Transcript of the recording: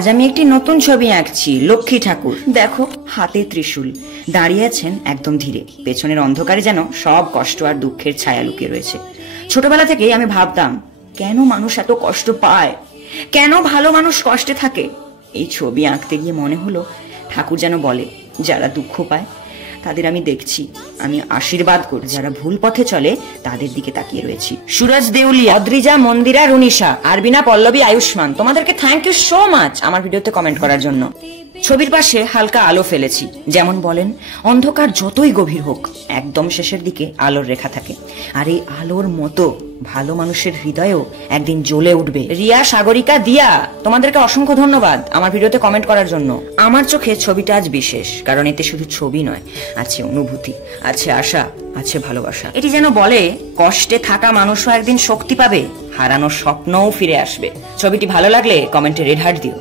আজ আমি একটি নতুন ছবি আঁকছি, লক্ষ্মী ঠাকুর। দেখো, হাতে ত্রিশূল, দাঁড়িয়ে আছেন একদম ধীরে। পেছনের অন্ধকারে যেন সব কষ্ট আর দুঃখের ছায়া লুকিয়ে রয়েছে। ছোটবেলা থেকেই আমি ভাবতাম, কেন মানুষ এত কষ্ট পায়, কেন ভালো মানুষ কষ্টে থাকে। এই ছবি আঁকতে গিয়ে মনে হলো ঠাকুর যেন বলে, যারা দুঃখ পায় তাদের আমি দেখছি, আমি আশীর্বাদ করি। যারা ভুল পথে চলে তাদের দিকে তাকিয়ে রয়েছি। সুরজ দেউলিয়া, অদ্রিজা, মন্দিরা, রুনিশা, আরবিনা, পল্লবী, আয়ুষ্মান, তোমাদেরকে থ্যাংক ইউ সো মাচ আমার ভিডিওতে কমেন্ট করার জন্য। ছবির পাশে হালকা আলো ফেলেছি। যেমন বলেন, অন্ধকার যতই গভীর হোক, একদম শেষের দিকে আলোর রেখা থাকে। আর এই আলোর মতো ভালো মানুষের হৃদয়েও একদিন জ্বলে উঠবে। রিয়া, সাগরিকা, দিয়া, তোমাদেরকে অসংখ্য ধন্যবাদ আমার ভিডিওতে কমেন্ট করার জন্য। আমার চোখে ছবিটা আজ বিশেষ, কারণ এতে শুধু ছবি নয়, আছে অনুভূতি, আছে আশা, আছে ভালোবাসা। এটি যেন বলে, কষ্টে থাকা মানুষও একদিন শক্তি পাবে, হারানোর স্বপ্নও ফিরে আসবে। ছবিটি ভালো লাগলে কমেন্টে রেড হার্ট দিও।